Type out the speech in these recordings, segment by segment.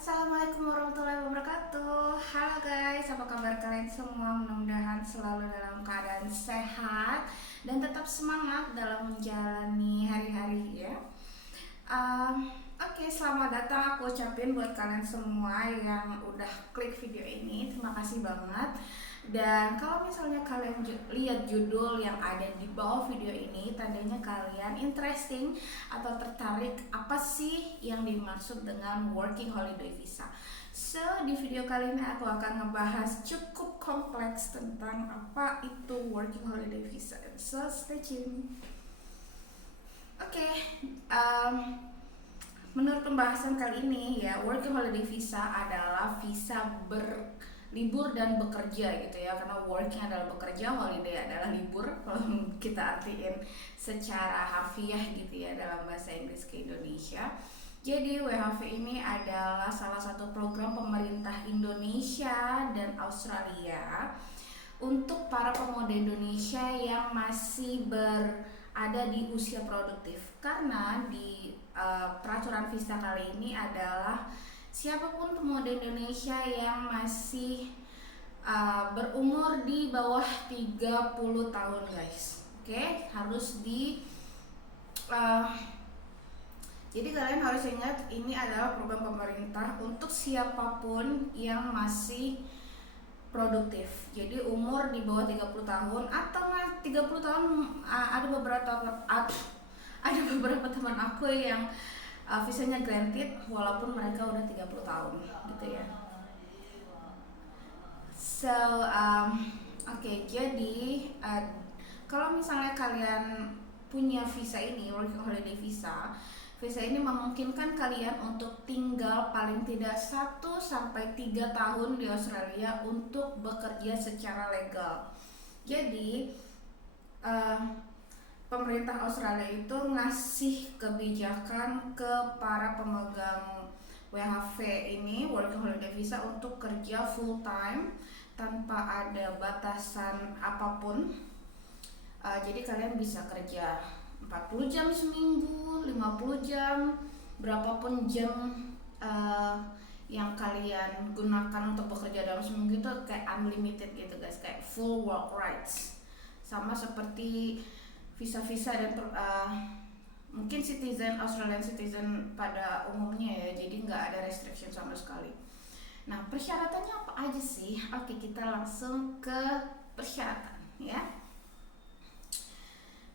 Assalamualaikum warahmatullahi wabarakatuh. Halo guys, apa kabar kalian semua? Mudah-mudahan selalu dalam keadaan sehat dan tetap semangat dalam menjalani hari-hari ya. Oke, selamat datang aku ucapin buat kalian semua yang udah klik video ini. Terima kasih banget. Dan kalau misalnya kalian lihat judul yang ada di bawah video ini, tandanya kalian interesting atau tertarik apa sih yang dimaksud dengan working holiday visa. So, di video kali ini aku akan ngebahas cukup kompleks tentang apa itu working holiday visa. So, stay tune. Oke, menurut pembahasan kali ini ya, working holiday visa adalah visa berlibur dan bekerja gitu ya. Karena working adalah bekerja, holiday adalah libur kalau kita artiin secara harfiah gitu ya dalam bahasa Inggris ke Indonesia. Jadi WHV ini adalah salah satu program pemerintah Indonesia dan Australia untuk para pemuda Indonesia yang masih berada di usia produktif. Karena di peraturan visa kali ini adalah siapapun pemuda Indonesia yang masih berumur di bawah 30 tahun guys. Oke, harus di jadi kalian harus ingat ini adalah program pemerintah untuk siapapun yang masih produktif. Jadi umur di bawah 30 tahun atau 30 tahun, ada beberapa teman aku yang visanya granted walaupun mereka udah 30 tahun gitu ya. So, jadi kalau misalnya kalian punya visa ini, working holiday visa ini memungkinkan kalian untuk tinggal paling tidak 1-3 tahun di Australia untuk bekerja secara legal. Jadi pemerintah Australia itu ngasih kebijakan ke para pemegang WHV ini, working holiday visa, untuk kerja full time tanpa ada batasan apapun. Jadi kalian bisa kerja 40 jam seminggu, 50 jam, berapapun jam yang kalian gunakan untuk bekerja dalam seminggu itu kayak unlimited gitu guys, kayak full work rights. Sama seperti visa-visa dan mungkin Australian citizen pada umumnya ya, jadi nggak ada restriction sama sekali. Nah, persyaratannya apa aja sih? Oke, kita langsung ke persyaratan ya.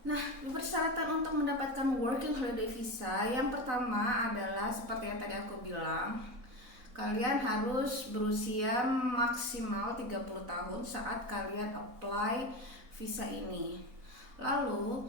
Nah, persyaratan untuk mendapatkan working holiday visa yang pertama adalah seperti yang tadi aku bilang, kalian harus berusia maksimal 30 tahun saat kalian apply visa ini. Lalu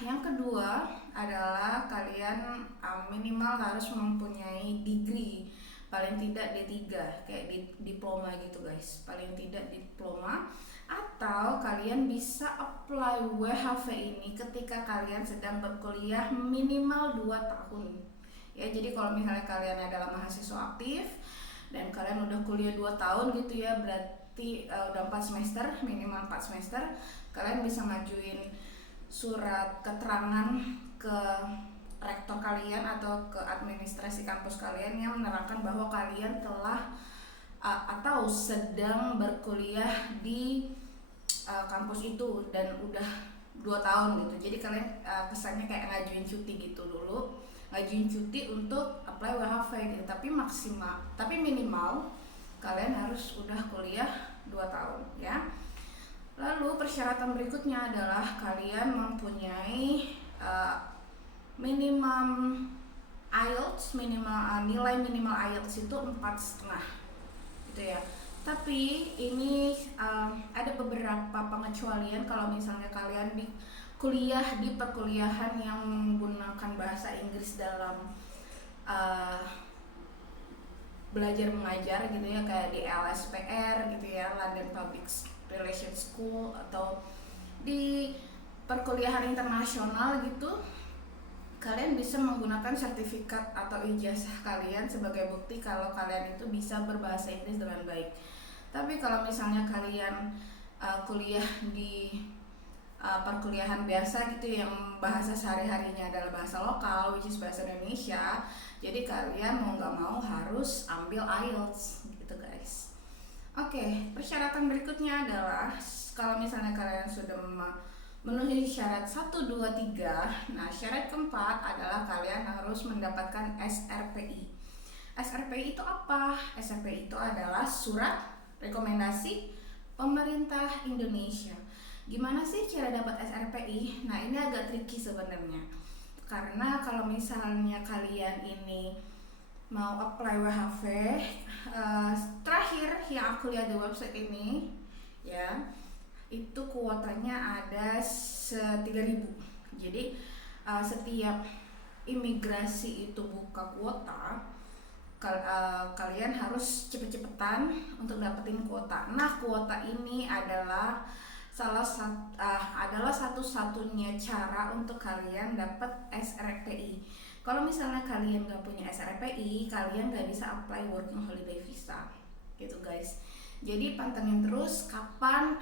yang kedua adalah kalian minimal harus mempunyai degree, paling tidak D3, kayak diploma gitu guys, paling tidak diploma. Atau kalian bisa apply WHV ini ketika kalian sedang berkuliah minimal 2 tahun ya. Jadi kalau misalnya kalian adalah mahasiswa aktif dan kalian udah kuliah 2 tahun gitu ya, berarti udah 4 semester, minimal 4 semester, kalian bisa ngajuin surat keterangan ke rektor kalian atau ke administrasi kampus kalian yang menerangkan bahwa kalian telah atau sedang berkuliah di kampus itu dan udah 2 tahun gitu. Jadi kalian kesannya kayak ngajuin cuti gitu dulu, ngajuin cuti untuk apply WHV gitu. Tapi minimal kalian harus udah kuliah 2 tahun ya. Lalu persyaratan berikutnya adalah kalian mempunyai minimum IELTS, nilai minimal IELTS itu 4,5 gitu ya. Tapi ini ada beberapa pengecualian kalau misalnya kalian kuliah di perkuliahan yang menggunakan bahasa Inggris dalam belajar mengajar gitu ya, kayak di LSPR gitu ya, London Public Relations School, atau di perkuliahan internasional gitu. Kalian bisa menggunakan sertifikat atau ijazah kalian sebagai bukti kalau kalian itu bisa berbahasa Inggris dengan baik. Tapi kalau misalnya kalian kuliah di perkuliahan biasa gitu yang bahasa sehari-harinya adalah bahasa lokal, which is bahasa Indonesia, Jadi kalian mau nggak mau harus ambil IELTS gitu guys. Oke, persyaratan berikutnya adalah kalau misalnya kalian sudah memenuhi syarat 1, 2, 3. Nah, syarat keempat adalah kalian harus mendapatkan SRPI. SRPI itu apa? SRPI itu adalah surat rekomendasi pemerintah Indonesia. Gimana sih cara dapat SRPI? Nah, ini agak tricky sebenarnya. Karena kalau misalnya kalian ini mau apply WHV, terakhir yang aku lihat di website ini ya, itu kuotanya ada 3.000. Jadi setiap imigrasi itu buka kuota, kalian harus cepet-cepetan untuk dapetin kuota. Nah, kuota ini adalah satu-satunya cara untuk kalian dapat SRPI. Kalau misalnya kalian nggak punya SRPI, kalian nggak bisa apply working holiday visa, gitu guys. Jadi pantengin terus kapan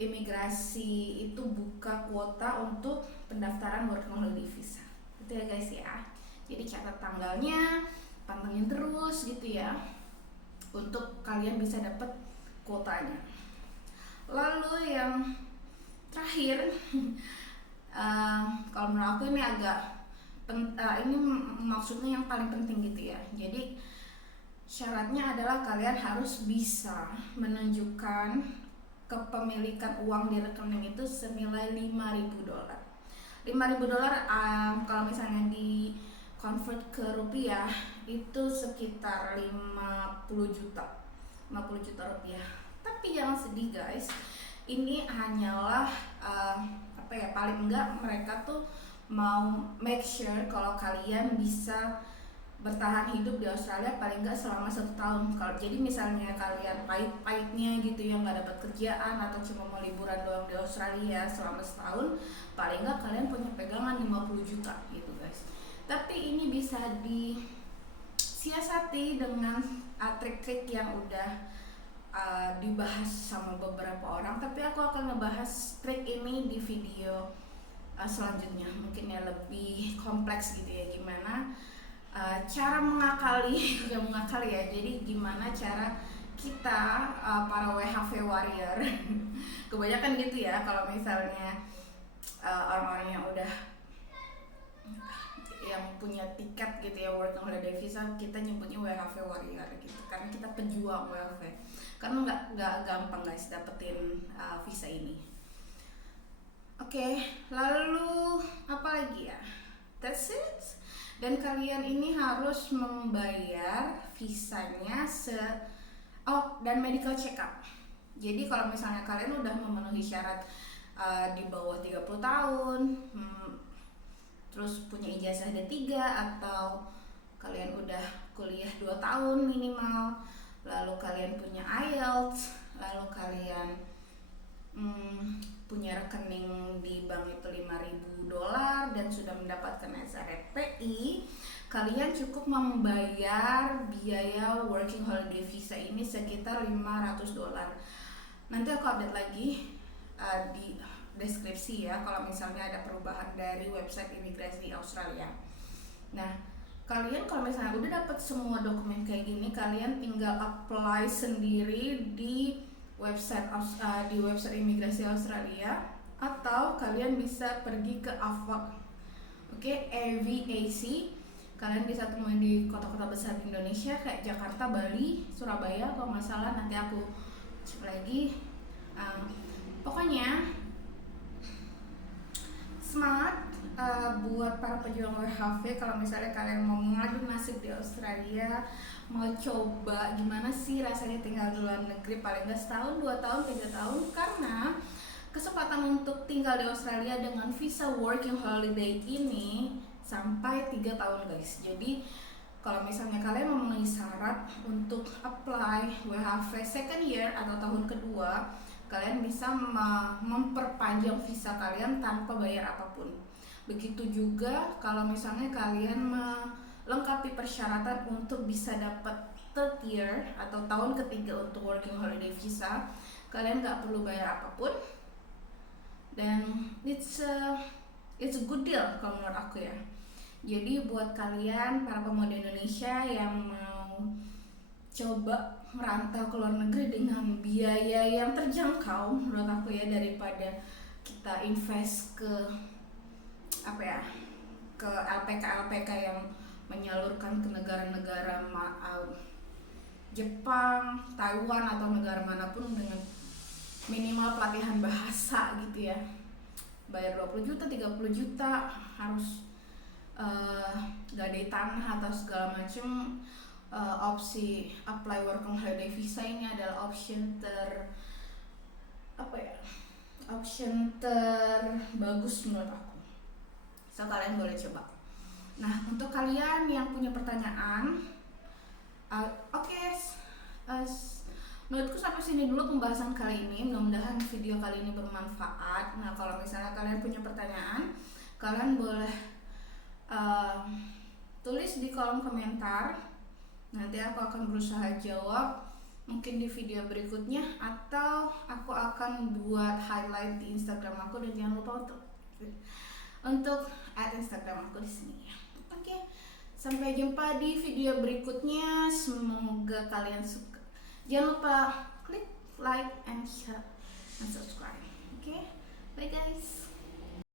imigrasi itu buka kuota untuk pendaftaran working holiday visa, gitu ya guys ya. Jadi catat tanggalnya, pantengin terus gitu ya, untuk kalian bisa dapat kuotanya. Lalu yang terakhir, kalau menurut aku ini ini maksudnya yang paling penting gitu ya. Jadi syaratnya adalah kalian harus bisa menunjukkan kepemilikan uang di rekening itu senilai $5.000. $5.000 kalau misalnya di convert ke rupiah itu sekitar 50 juta rupiah. Tapi jangan sedih guys, ini hanyalah paling enggak mereka tuh mau make sure kalau kalian bisa bertahan hidup di Australia paling enggak selama 1 tahun. Kalau jadi misalnya kalian pahit-pahitnya gitu ya, nggak dapat kerjaan atau cuma mau liburan doang di Australia selama setahun, paling enggak kalian punya pegangan 50 juta gitu guys. Tapi ini bisa disiasati dengan trik-trik yang udah dibahas sama beberapa orang, tapi aku akan ngebahas trik ini di video selanjutnya, mungkin ya lebih kompleks gitu ya, gimana cara mengakali ya, jadi gimana cara kita para WHV warrior kebanyakan gitu ya, kalau misalnya orang-orang yang udah yang punya tiket gitu ya, working holiday visa, kita nyebutnya WHV warrior gitu, karena kita pejuang WHV, karena nggak gampang guys dapetin visa ini. Oke, lalu apa lagi ya? That's it. Dan kalian ini harus membayar visanya dan medical check up. Jadi kalau misalnya kalian udah memenuhi syarat di bawah 30 tahun, terus punya ijazah D3, atau kalian udah kuliah 2 tahun minimal, lalu kalian punya IELTS, lalu kalian punya rekening di bank itu $5.000 dan sudah mendapatkan SRPI, kalian cukup membayar biaya working holiday visa ini sekitar $500. Nanti aku update lagi di deskripsi ya kalau misalnya ada perubahan dari website imigrasi Australia. Nah, kalian kalau misalnya udah dapat semua dokumen kayak gini, kalian tinggal apply sendiri di website imigrasi Australia, atau kalian bisa pergi ke AVAC. AVAC. Kalian bisa temuin di kota-kota besar di Indonesia kayak Jakarta, Bali, Surabaya kalau nggak salah, nanti aku cek lagi. Pokoknya semangat buat para pejuang WHV. Kalau misalnya kalian mau mengadu nasib di Australia, mau coba gimana sih rasanya tinggal di luar negeri paling nggak setahun, 2 tahun, 3 tahun, karena kesempatan untuk tinggal di Australia dengan visa working holiday ini sampai 3 tahun guys. Jadi kalau misalnya kalian memenuhi syarat untuk apply WHV second year atau tahun kedua, kalian bisa memperpanjang visa kalian tanpa bayar apapun. Begitu juga kalau misalnya kalian melengkapi persyaratan untuk bisa dapat third year atau tahun ketiga untuk working holiday visa, kalian nggak perlu bayar apapun, dan it's a good deal kalau menurut aku ya. Jadi buat kalian para pemuda Indonesia yang mau coba merantau ke luar negeri dengan biaya yang terjangkau menurut aku ya, daripada kita invest ke apa ya, ke LPK yang menyalurkan ke negara-negara Jepang, Taiwan atau negara manapun dengan minimal pelatihan bahasa gitu ya, bayar 20 juta 30 juta, harus gadai tanah atau segala macam. Opsi apply work and holiday visa ini adalah option terbagus menurut aku, so kalian boleh coba. Nah, untuk kalian yang punya pertanyaan, menurutku sampai sini dulu pembahasan kali ini. Mudah-mudahan video kali ini bermanfaat. Nah, kalau misalnya kalian punya pertanyaan, kalian boleh tulis di kolom komentar. Nanti aku akan berusaha jawab mungkin di video berikutnya, atau aku akan buat highlight di Instagram aku, dan jangan lupa untuk add Instagram aku di sini ya. Oke, sampai jumpa di video berikutnya. Semoga kalian suka. Jangan lupa klik like and share and subscribe. Oke, bye guys.